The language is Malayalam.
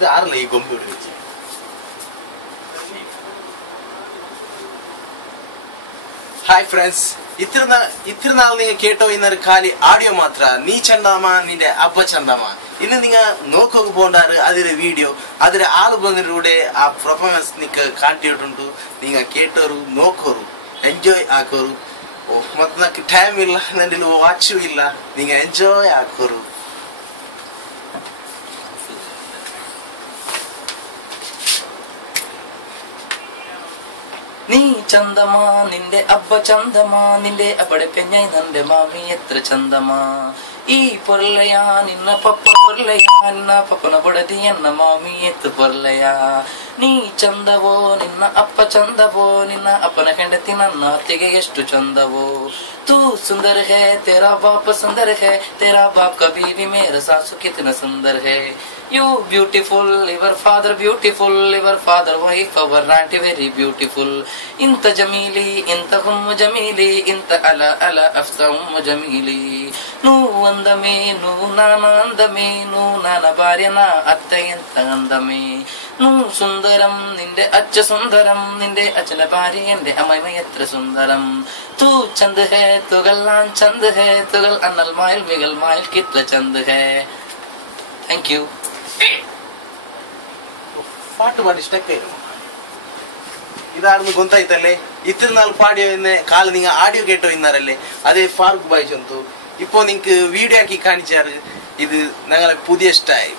ഇത് ആരല്ല ഈ ഗൊമ്പിയോട് വെച്ച്? ഹായ് ഫ്രണ്ട്സ്, ഇത്ര നാൾ നിങ്ങൾ കേട്ടോ ഇന്നൊരു കാലി ആഡിയോ മാത്ര നീ ചന്ദാമ നിന്റെ അബ്ബ ചന്ദാമ ഇന്ന് നിങ്ങൾ നോക്കൊക്കെ പോണ്ടാറ് അതിലെ വീഡിയോ അതിലെ ആൽബമിലൂടെ ആ പെർഫോമൻസ് നിങ്ങൾക്ക് കാണിച്ചിട്ടുണ്ട്. നിങ്ങൾ കേട്ടോರು നോക്കോರು ಎಂಜಾಯ್ ಆಕೋರು. ಮತ್ತೆ ನನಗೆ ಟೈಮ್ ಇಲ್ಲ, ನನ್ನ ವಾಚು ಇಲ್ಲ, ನೀವು ಎಂಜಾಯ್ ಆಕೋರು. നീ ചന്ദമാ നിന്റെ അബ്ബ ചന്ദമാ നിന്റെ അബ്ബടെ പെഞ്ഞൈ നന്റെ മാമി എത്ര ചന്ദമാ ഈ പൊർലയാ നിന്ന പപ്പ പൊർലയാ നിന്ന പപ്പന ബുടതി എന്ന മാമി എത്ത് പൊർലയാ ನೀ ಚಂದವೋ ನಿನ್ನ ಅಪ್ಪ ಚಂದವೋ ನಿನ್ನ ಅಪ್ಪನ ಹೆಂಡತಿ ನನ್ನ ಅತ್ತಿಗೆ ಎಷ್ಟು ಚಂದವೋ तू सुंदर है तेरा बाप सुंदर है तेरा बाप का बीवी मेरा सासू कितना सुंदर है You beautiful, your father beautiful, your father wife, our auntie very beautiful. Inta jamili, inta hummu jamili, inta ala ala afta hummu jamili. Nu andame, nu nana andame, nu nana bharyana atta enta andame. Nu sundaram, ninde accha sundaram, ninde achana bhari ende amayma etra sundaram. Tu chand hai, tugal lan chand hai, tugal annal mail migal mail kitla chand hai. Thank you. പാട്ട് പാടി സ്റ്റക്കായിരുന്നു. ഇതാണെന്ന് ഗൊന്തായിത്തല്ലേ? ഇത്ര നാൾ പാടിയോ എന്ന് കാലം നിങ്ങൾ ആഡിയോ കേട്ടോ ഇന്നാരല്ലേ? അതേ ഫാറൂഖ് ഭായ് ചന്തു ഇപ്പൊ നിങ്ങക്ക് വീഡിയോ ആക്കി കാണിച്ചാറ്. ഇത് ഞങ്ങളെ പുതിയ സ്റ്റൈൽ.